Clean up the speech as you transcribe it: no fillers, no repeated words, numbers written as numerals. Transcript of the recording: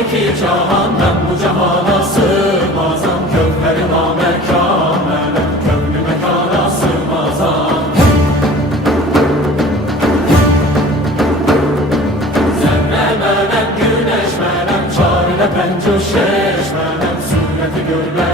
iki cahan ben bu cahana sığmazam. Kövheri namekâmele kövlü mekana sığmazam. Zerre menem güneş menem çarine pencu şeş menem sureti görme